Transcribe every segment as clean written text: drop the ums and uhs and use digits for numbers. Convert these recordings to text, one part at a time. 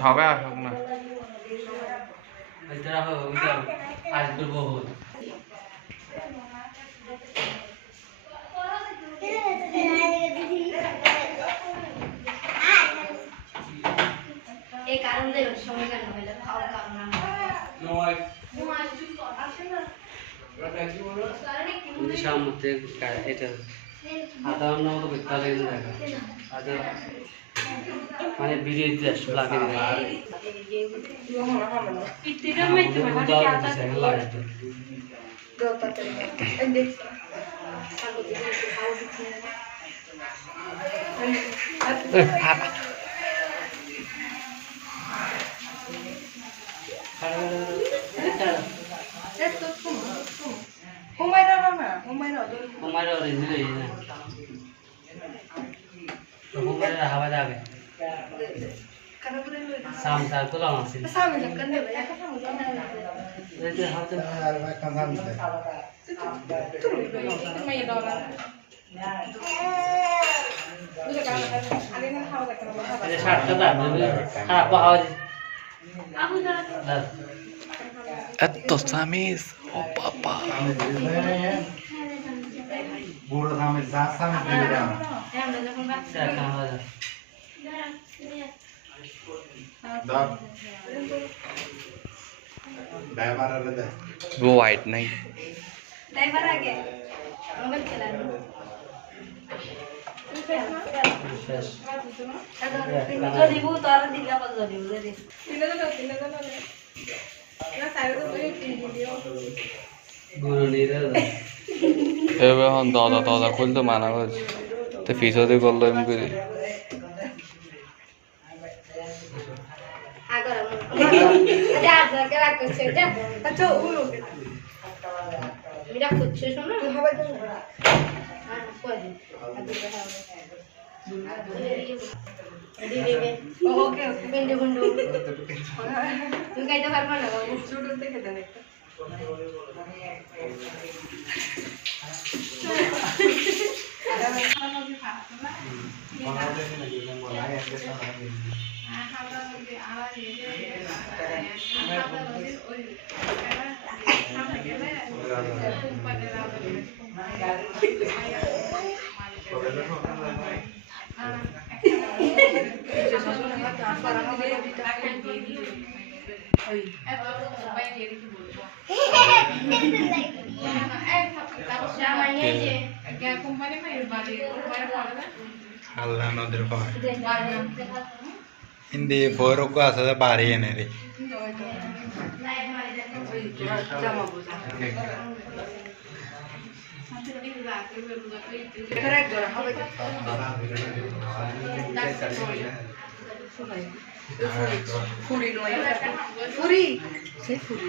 সবাই আসুক না এই কারণে সময় কেন হইলো খাওয়া কারণ সামনে এটা আধা ঘন্টার মতো করতে হবে দেখা আধা মানে ভিডিও দিয়ে লাগে हवा जागे शाम साल तो लाना सी शाम में करने वाला का शाम जैसे हाथ यार मैं काम से मैं ये डॉलर मुझे काम अरे ना खाओ करना ये शर्ट का दाम खराब पाओ अब जरा এত সামিস ও বাবা বুড়ো সামিস যা সামিস দিয়ে দাও দাও ড্রাইভার আরে দে वो वाइट नहीं ड्राइवर आ गया मोबाइल चला जो दिबू तारा दिला पर जो दिबू दे ना सारे तो मेरी वीडियो गुरु नहीं रहा এবার এখন দাদা খুলতে মানা করছে তো ফিসতে করলো এমনি করে agora ada aquela coisa já tá uno mira kuchu শোনো হবে তো হ্যাঁ পড়ে ওকে ওকে বিন্দু বিন্দু তুমি কাইতে পারবা না বাবু ছোটতে খেতে দেখতে আল্লাহ নদীর পার হিন্দি ফোরক আছে বাড়ি এনে রে ফুরি সে ফুরি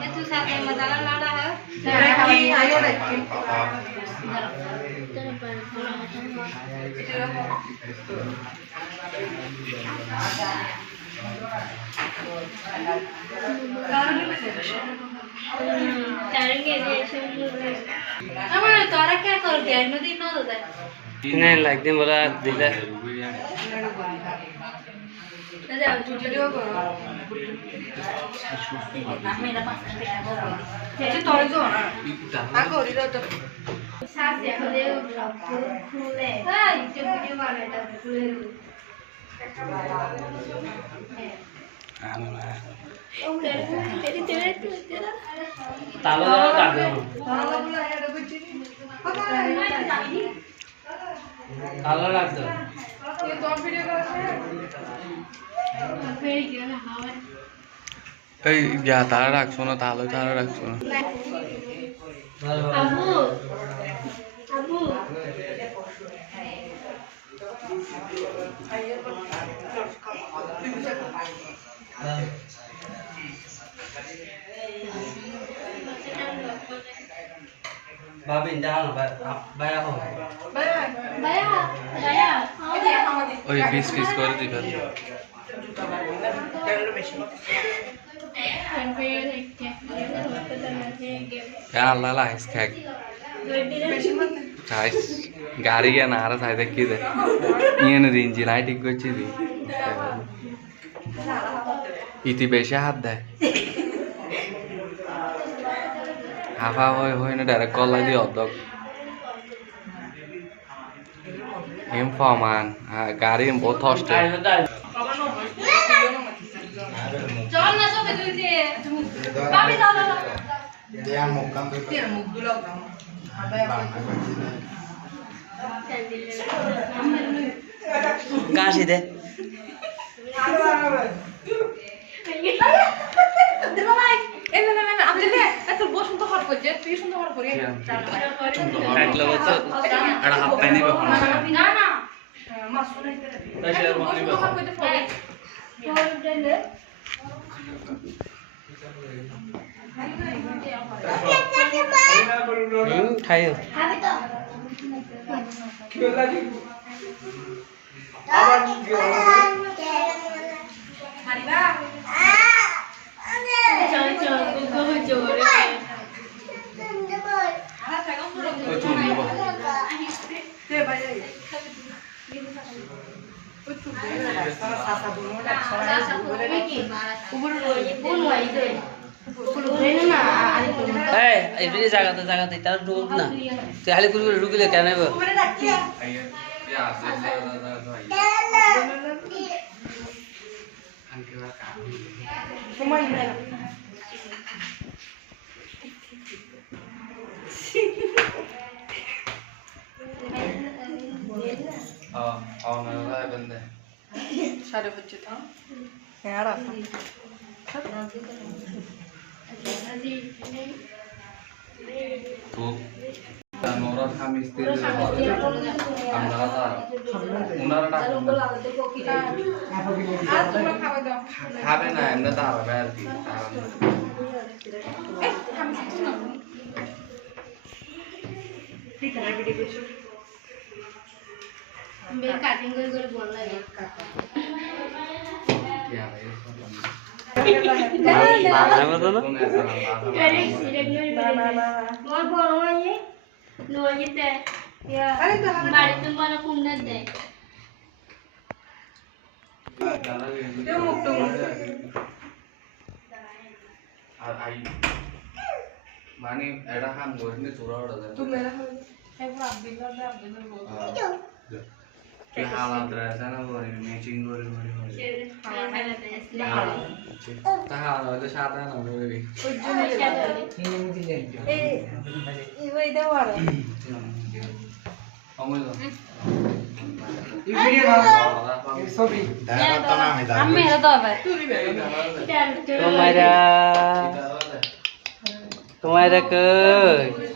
itu sate madala nada है रखी आयो रखी हमारे तोरा क्या कर दिया नदी न दो नहीं लाइक दिन बोला दिला वीडियो करो मेरा पास ये तो जो ना आगो रिदो तो আছে এখন এই সব খুলে হ্যাঁ যে ভিডিও বানাইটা খুলে তাহলে ডাকবে তাহলে ডাকবে এই যা তারা রাখছো না তাহলে তারা রাখছো না আবু আবু ভাবি যাও না ভাই এখন ভাইয়া ভাইয়া ওই পিস পিস করে দিবেন আল্লাহ লাইস খাক খাইস গাড়ি গিয়ে না আর সাই দেখি দে ইয়ে দিন জিলাই ঠিক করছি দি ইতি বেশি হাত দেয় হাফা হয়ে না ডাইরেক্ট কল্লাই দিয়ে অর্ধক এম ফমান গাড়ি বহুত হস্টে চল না সব দিতে পাবি দাও দাও দেয়া মুখ কাম কাশি দে কাটলে বলছো আর হাফ পানি বে না না খাইও খাবি তো চল চল গুগল জোরে ওই চুল দিব এই এমনি জায়গাতে তার ঢুক না তুই খালি করে ঢুকলে কেন নেব নোরা স্বামী স্ত্রী আমরা ওনারা খাবে না এমনি দাঁড়াবে আর কি কাটিং করে বল লাগে আমার বড় মাইয়ে নইতে বাড়িতে বড় কুন্ডা দেয় আর আই মানে এটা কাম করিনি চোরা ওটা তুই হালাত রাখছে না করি ম্যাচিং করে তাহা হইলে সাদা না করি তোমার কই